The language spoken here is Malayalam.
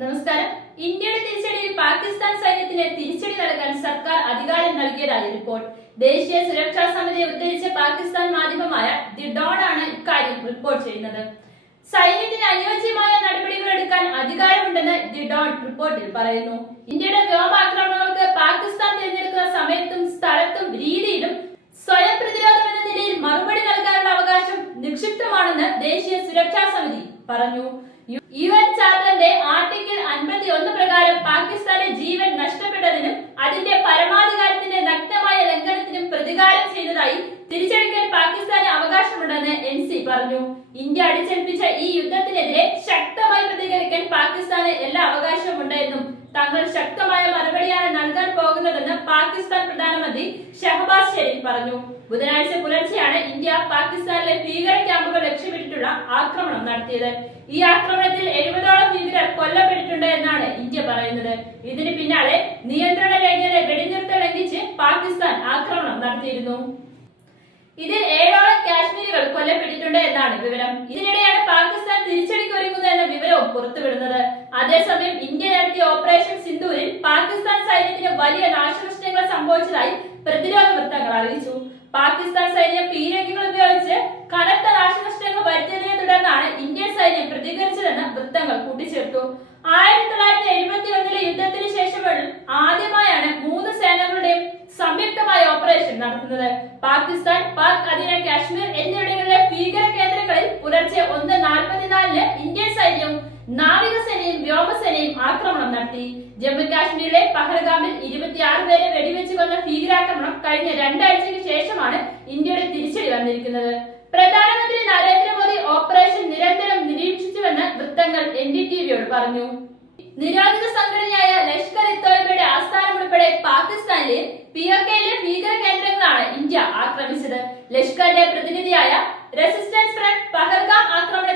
നമസ്കാരം. ഇന്ത്യയുടെ തിരിച്ചടിയിൽ പാകിസ്ഥാൻ സൈന്യത്തിന് തിരിച്ചടി നൽകാൻ സർക്കാർ അധികാരം നൽകിയതായി റിപ്പോർട്ട്. ദേശീയ സുരക്ഷാ സമിതിയെ ഉദ്ധരിച്ച് പാകിസ്ഥാൻ മാധ്യമമായ ദി ഡോൺ ആണ് ഇക്കാര്യം റിപ്പോർട്ട് ചെയ്യുന്നത്. സൈന്യത്തിന് അനുയോജ്യമായ നടപടികൾ എടുക്കാൻ അധികാരമുണ്ടെന്ന് ദി ഡോൺ റിപ്പോർട്ടിൽ പറയുന്നു. ഇന്ത്യയുടെ വ്യോമാക്രമണങ്ങൾക്ക് പാകിസ്ഥാൻ തിരഞ്ഞെടുക്കുന്ന സമയത്തും സ്ഥലത്തും രീതിയിലും സ്വയം പ്രതിരോധം എന്ന നിലയിൽ മറുപടി നൽകാനുള്ള അവകാശം നിക്ഷിപ്തമാണെന്ന് ദേശീയ സുരക്ഷാ സമിതി പറഞ്ഞു. UN ചാർട്ടറിന്റെ ആർട്ടിക്കിൾ 51 പ്രകാരം പാകിസ്ഥാന്റെ ജീവൻ നഷ്ടപ്പെട്ടതിനും അതിന്റെ പരമാധികാരത്തിന്റെ നഗ്നമായ ലംഘനത്തിനും പ്രതികാരം ചെയ്തതായി തിരിച്ചടിക്കാൻ പാകിസ്ഥാന് അവകാശമുണ്ടെന്ന് NC പറഞ്ഞു. ഇന്ത്യ അടിച്ചേൽപ്പിച്ച ഈ യുദ്ധത്തിനെതിരെ ശക്തമായി പ്രതികരിക്കാൻ പാകിസ്ഥാന് എല്ലാ അവകാശമുണ്ട് എന്നും തങ്ങൾ ശക്തമായ മറുപടിയാണ് നൽകാൻ പോകുന്നതെന്ന് പാകിസ്ഥാൻ പ്രധാനമന്ത്രി ഷഹബാസ് ഷെരീഫ് പറഞ്ഞു. ബുധനാഴ്ച പുലർച്ചെയാണ് ഇന്ത്യ പാകിസ്ഥാനിലെ ഭീകര ക്യാമ്പുകൾ ലക്ഷ്യമിട്ടിട്ടുള്ള ആക്രമണം നടത്തിയത്. ഈ ആക്രമണത്തിൽ 70ഓളം ഭീകരർ കൊല്ലപ്പെട്ടിട്ടുണ്ട് എന്നാണ് ഇന്ത്യ പറയുന്നത്. ഇതിന് പിന്നാലെ നിയന്ത്രണ രേഖയിലെ വെടിനിർത്തൽ ലംഘിച്ച് പാകിസ്ഥാൻ ആക്രമണം നടത്തിയിരുന്നു. ഇതിൽ 7ഓളം കാശ്മീരികൾ കൊല്ലപ്പെട്ടിട്ടുണ്ട് എന്നാണ് വിവരം. ഇതിനിടെയാണ് പാകിസ്ഥാൻ തിരിച്ചടിക്കൊരുങ്ങുന്നത് എന്ന വിവരവും പുറത്തുവിടുന്നത്. അതേസമയം ഇന്ത്യ നടത്തിയ ഓപ്പറേഷൻ സിന്ദൂരിൽ പാകിസ്ഥാൻ സൈന്യത്തിന് വലിയ നാശനഷ്ടങ്ങൾ സംഭവിച്ചതായി പ്രതിരോധ വൃത്തങ്ങൾ അറിയിച്ചു. പാകിസ്ഥാൻ സൈന്യം പീരങ്കികൾ ഉപയോഗിച്ച് കനത്ത നാശനഷ്ടങ്ങൾ വരുത്തിയതിനെ തുടർന്നാണ് ഇന്ത്യൻ സൈന്യം പ്രതികരിച്ചതെന്ന് വൃത്തങ്ങൾ കൂട്ടിച്ചേർത്തു. 1971 യുദ്ധത്തിന് ശേഷം ആദ്യമായാണ് 3 സേനകളുടെയും സംയുക്തമായ ഓപ്പറേഷൻ നടത്തുന്നത്. പാകിസ്ഥാൻ, പാക് അധീന കാശ്മീർ എന്നിവിടങ്ങളിലെ ഭീകര കേന്ദ്രങ്ങളിൽ പുലർച്ചെ 1:44 ഇന്ത്യൻ സൈന്യവും നാവികസേനയും വ്യോമസേനയും ആക്രമണം നടത്തി. ജമ്മു കാശ്മീരിലെ പഹൽഗാമിൽ 26 പേരെ വെടിവെച്ച് കൊന്ന ഭീകരാക്രമണം കഴിഞ്ഞ 2 ആഴ്ചയ്ക്ക് ശേഷമാണ് ഇന്ത്യയുടെ തിരിച്ചടി വന്നിരിക്കുന്നത്. പ്രധാനമന്ത്രി നരേന്ദ്രമോദി ഓപ്പറേഷൻ നിരന്തരം നിരീക്ഷിച്ചുവെന്ന് വൃത്തങ്ങൾ NDTVയോട് പറഞ്ഞു. നിരോധിത സംഘടനയായ ലഷ്കർ-ഇ-തോയ്ബയുടെ ആസ്ഥാനം ഉൾപ്പെടെ പാകിസ്ഥാനിലെ POKയിലെ ഭീകര കേന്ദ്രങ്ങളാണ് ഇന്ത്യ ആക്രമിച്ചത്. ലഷ്കറിന്റെ പ്രതിനിധിയായ റെസിസ്റ്റൻസ് ഫ്രണ്ട് പഹൽഗാം ആക്രമണ